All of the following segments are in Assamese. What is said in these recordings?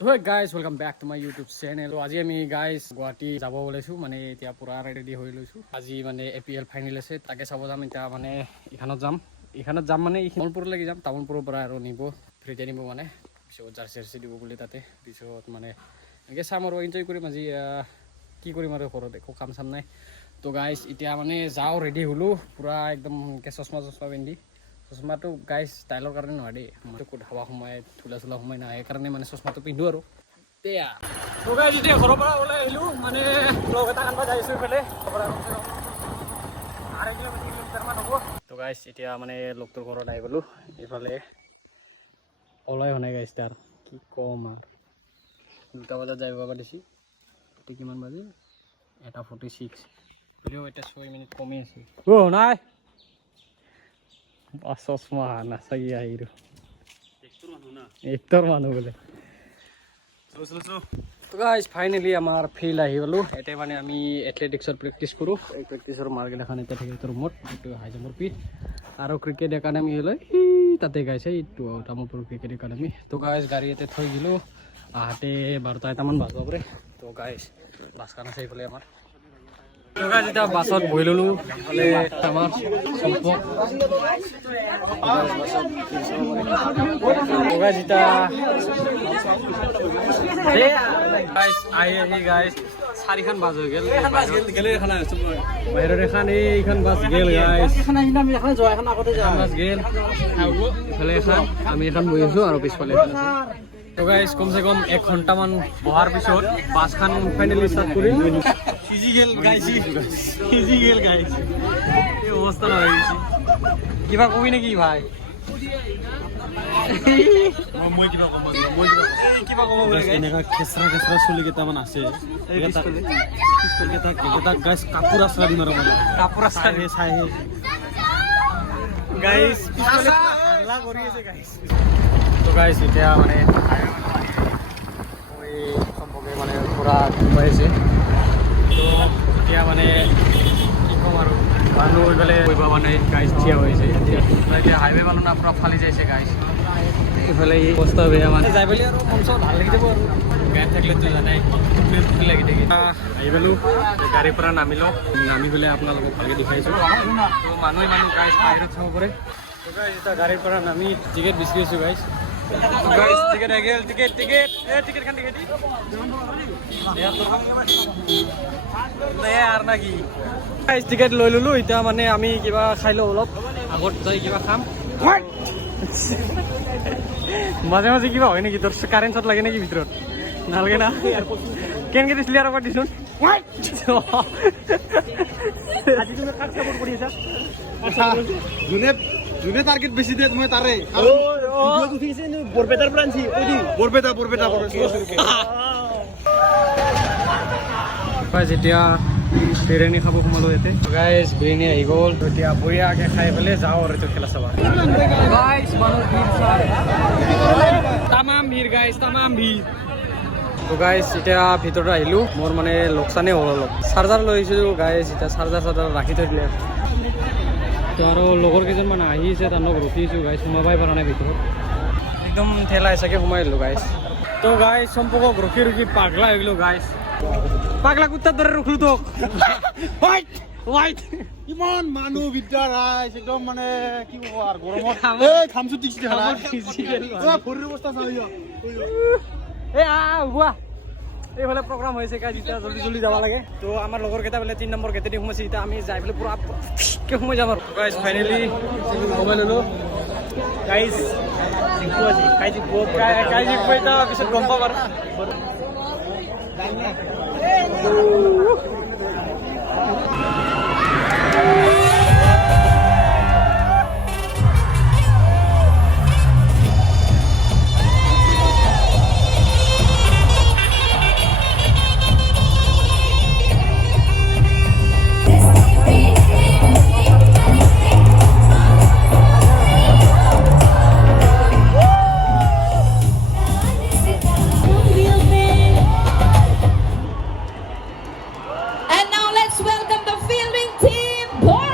তো হয় guys welcome back to my YouTube channel. আজি আমি গাইজ গুৱাহাটী যাব ওলাইছোঁ, মানে এতিয়া পূৰা ৰেডি হৈ লৈছোঁ। আজি মানে APL ফাইনেল আছে, তাকে চাব যাম। এতিয়া মানে এইখানত যাম মানে তামোলপুৰলৈকে যাম। তামোলপুৰৰ পৰা আৰু নিব ফ্ৰীতে নিব, মানে পিছত জাৰ্চি দিব বুলি তাতে। পিছত মানে এনেকৈ চাম আৰু এনজয় কৰিম। আজি কি কৰিম আৰু ঘৰত একো কাম চাম নাই। তো গাইজ এতিয়া মানে যাওঁ, ৰেডি হ'লোঁ পূৰা একদম চশমা পিন্ধি। চশমাটো গাইজ ষ্টাইলৰ কাৰণে নহয় দেই, মই ক'ত হাৱা সোমাই ধূলা চোলা সোমাই নাই, সেইকাৰণে মানে চশমাটো পিন্ধো আৰু তেয়া। তো গাইজ এতিয়া ঘৰৰ পৰা ওলাই আহিলোঁ, মানে লগ এটা আনবা যাইছোঁ এইফালে। 2.5 কিলোমিটাৰমান হ'ব। তো গাইজ এতিয়া মানে লগটোৰ ঘৰত আহি গ'লোঁ। এইফালে ওলাই হোৱা নাই গাইজ, তাৰ কি ক'ম আৰু 2টা বজাত যাই পাবা দিছি। এতিয়া কিমান বাজে? 1:46। যদিও এতিয়া 6 মিনিট কমি আছে। নাই চশমা নাচাকি আহিলোঁ, এক্টৰ মানুহ বোলে। তো গাইজ ফাইনেলি আমাৰ ফিল্ড আহি গ'লোঁ। এতিয়া মানে আমি এথলেটিক্সৰ প্ৰেক্টিছ কৰোঁ। এই প্ৰেক্টিচৰ মাৰ্কেট এখন এতিয়া থাকে ৰুমত, এইটো হাই জাম্পৰ পিট। আৰু ক্ৰিকেট একাডেমি হ'লে তাতে গাইছে, এইটো তামোলপুৰ ক্ৰিকেট একাডেমি। তো গাইজ গাড়ী ইয়াতে থৈ দিলোঁ, আহোঁতে 12টা-1টামান বাজব পাৰে। তো গাইজ বাছখন আছে এইফালে আমাৰ। তো গাইজ এতিয়া বাছত বহি ল'লোঁ। এইফালে আমাৰ সম্পক গাইজ এতিয়া আহি গাইজ 4খন বাছ হৈ গ'ল। বাহিৰত এখন এইখন বাছ গেল গাইজ, বাছ গেল ইফালে এখন, আমি এখন বহি আছোঁ আৰু পিছফালে এখন আছে। তো গাইজ কমচে কম 1 ঘণ্টামান বহাৰ পিছত বাছখন ফাইনেলি ষ্টাৰ্ট কৰিল। সিজি গেল গাইজ, এই অৱস্থা নহয় গৈছে। কিবা কবি নেকি ভাই? মই কিবা ক'ব এনেকা খেচৰা চুলি কেইটামান আছে, গাইজ কাপোৰ আছৰা দিম আৰু কাপোৰ আছে চাই গাইজ পিছফালে হাল্লা কৰি আছে গাইজ। তো গাইজ এতিয়া মানে সম্পৰ্কে মানে পূৰা গম আছে। তো এতিয়া মানে কি ক'ম আৰু মানুহ এইফালে কৰিব মানে গাইজ থিয়া হৈছে। এতিয়া হাইৱে মানুহ না পূৰা ফালি যাইছে গাইজ। এইফালে এই অৱস্থা বেয়া, মানে যাই পেলাই আৰু মন চন ভাল লাগি যাব আৰু গাড়ী থাকিলেতো জানাই লাগি থাকে। আহি পালোঁ, গাড়ীৰ পৰা নামিলোঁ, নামি পেলাই আপোনালোকক ভালকৈ দেখাইছোঁ। তো মানুহ গাইজ বাহিৰত চাব পাৰে। তো গাইজ এতিয়া গাড়ীৰ পৰা নামি টিকেট বিচাৰি আছোঁ গাইজ। গাইজ টিকেট আহি গ'ল, টিকেটখন দেখি দি আৰু নাকি গাইজ টিকেট লৈ ল'লোঁ। এতিয়া মানে আমি কিবা খাই লওঁ, অলপ আগত যাই কিবা খাম। মাজে মাজে কিবা হয় নেকি তোৰ? কাৰেণ্ট শ্বট লাগে নেকি ভিতৰত? নালাগে না? কেনেকৈ দিছিলি আৰু দিছোন। যোনে টাৰ্গেট বেছি দিয়ে মই তাৰে বৰপেটাৰ পৰা আনছি বৰপেটা যেতিয়া বিৰিয়ানী খাব সোমালোঁ ইয়াতে। গাইজ বিৰিয়ানী আহি গ'ল, এতিয়া বঢ়িয়াকৈ খাই পেলাই যাওঁ আৰু এইটো খেলা চাব। গাইজ মানুহ ভিৰ চাই, তামাম ভিৰ গাইজ, তামাম ভিৰ। তো গাইজ এতিয়া ভিতৰত আহিলোঁ, মোৰ মানে লোকচানেই হ'ল অলপ। চাৰ্জাৰ লৈ আহিছোঁ গাইজ, এতিয়া চাৰ্জাৰ ৰাখি থৈ দিলে। তো আৰু লগৰ কেইজনমান আহিছে, তেওঁলোক ৰখিছোঁ গাইজ, সোমাবাই পৰা নাই ভিতৰত, একদম ঠেলা হিচাকে সোমাই দিলোঁ গাইজ। তো গাইজ সম্পৰ্ক ৰখি পাগলা হৈ গ'লোঁ গাইজ, পাগলা কুত্তাৰ দৰে ৰখলোঁ তোক। ইমান মানুহ ভিতৰত একদম মানে কি ক'ব আৰু গৰমত খামচুত ভৰিৰ অৱস্থা এইফালে প্ৰগ্ৰাম হৈছে গাইজ, এতিয়া জল্দি যাব লাগে। তো আমাৰ লগৰ কেইটা বোলে 3 নম্বৰ গেটেদি সোমাইছে, এতিয়া আমি যাই পেলাই পূৰা সোমাই যাম আৰু গাইজ। ফাইনেলি সোমাই ল'লোঁ গাইজ, এতিয়া পিছত গম পাম আৰু। And now let's welcome the filming team, boys.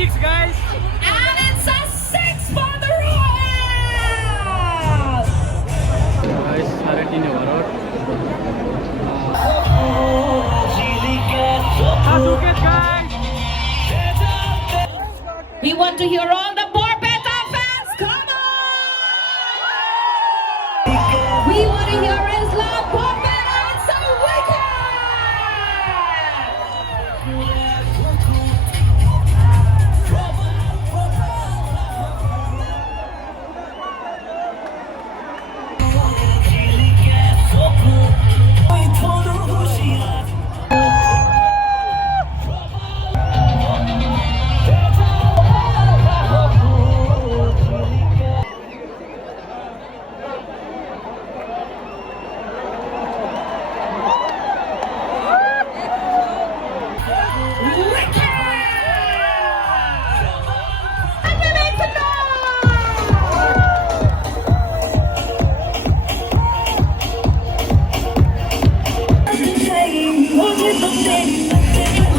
6 guys. And it's a 6 for the Royals! Guys, 3:30 over. Guys. We want to hear all the Borbetta fans. Come on! We want to hear his love, Borbetta. It's a wicket!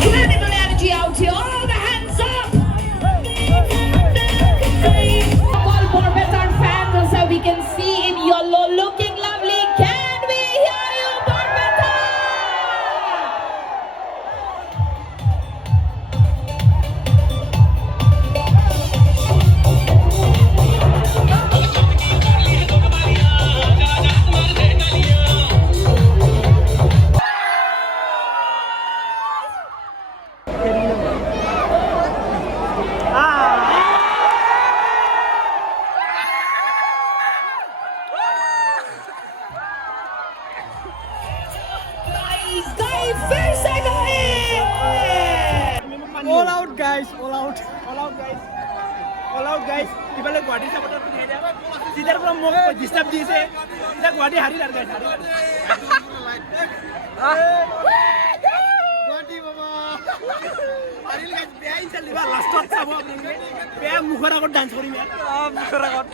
Incredible energy out here. All the hands up. All Borbetta fans, so we can see in yellow, looking lovely. Can we hear you, Borbetta? Guys, first I go in. All out guys, all out. All out guys. ইফালে গুৱাহাটী চাপৰ্টাৰ পিনে দিয়া সিধাৰ পৰা মোক ডিস্টাৰ্ব দিছে এটা গুৱাহাটী হাৰি লাৰ গাইছ গুৱাহাটী বাবা হাৰিল গাইছ বেয়াই চলিবা লাষ্টত চাব আপোনালোকে বেয়া মুখৰ আগত ডান্স কৰিম ইয়াত মুখৰ আগত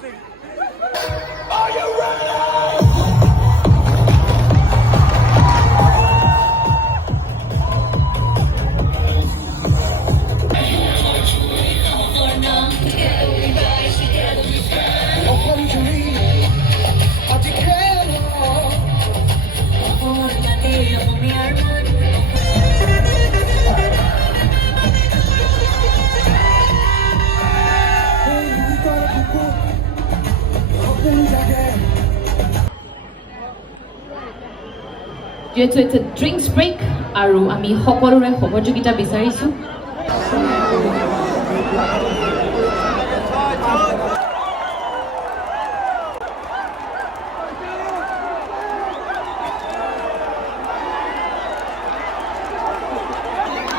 যিহেতু এটা ড্ৰিংকছ ব্ৰেক আৰু আমি সকলোৰে সহযোগিতা বিচাৰিছোঁ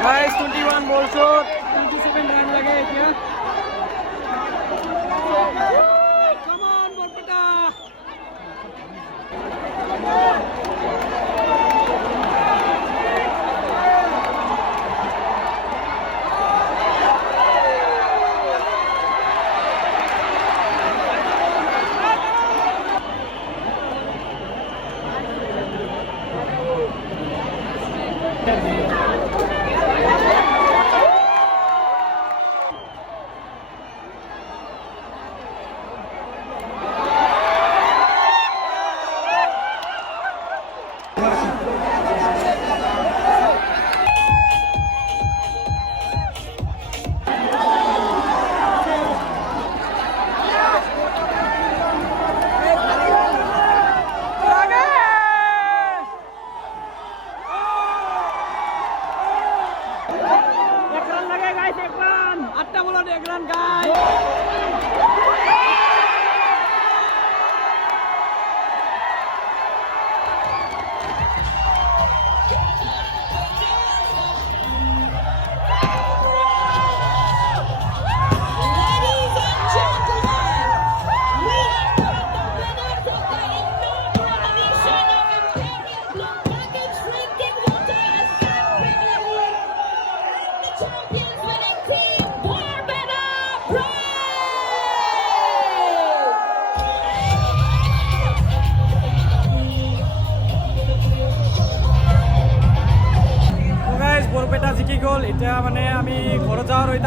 Guys, 21 ball shot, 27 run lage here. Come on, Borbetta.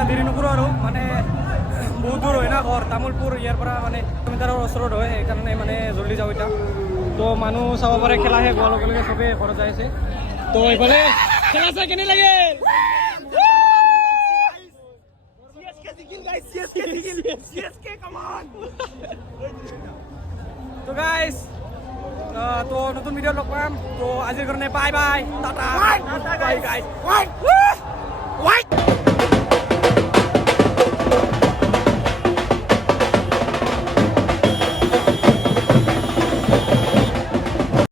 এটা দেৰি নকৰোঁ আৰু মানে বহুত দূৰ হয় না ঘৰ তামোলপুৰ ইয়াৰ পৰা মানে কিলোমিটাৰৰ ওচৰত হয় সেইকাৰণে মানে জল্দি যাওঁ এতিয়া তো মানুহ চাব পাৰে খেলা শেষ হোৱাৰ লগে লগে চবেই ঘৰত যাই আছে তো এইফালে খেলা চাই কেনে লাগে তো গাইজ তো নতুন ভিডিঅ' লগ পাম তো আজিৰ কাৰণে bye bye tata bye guys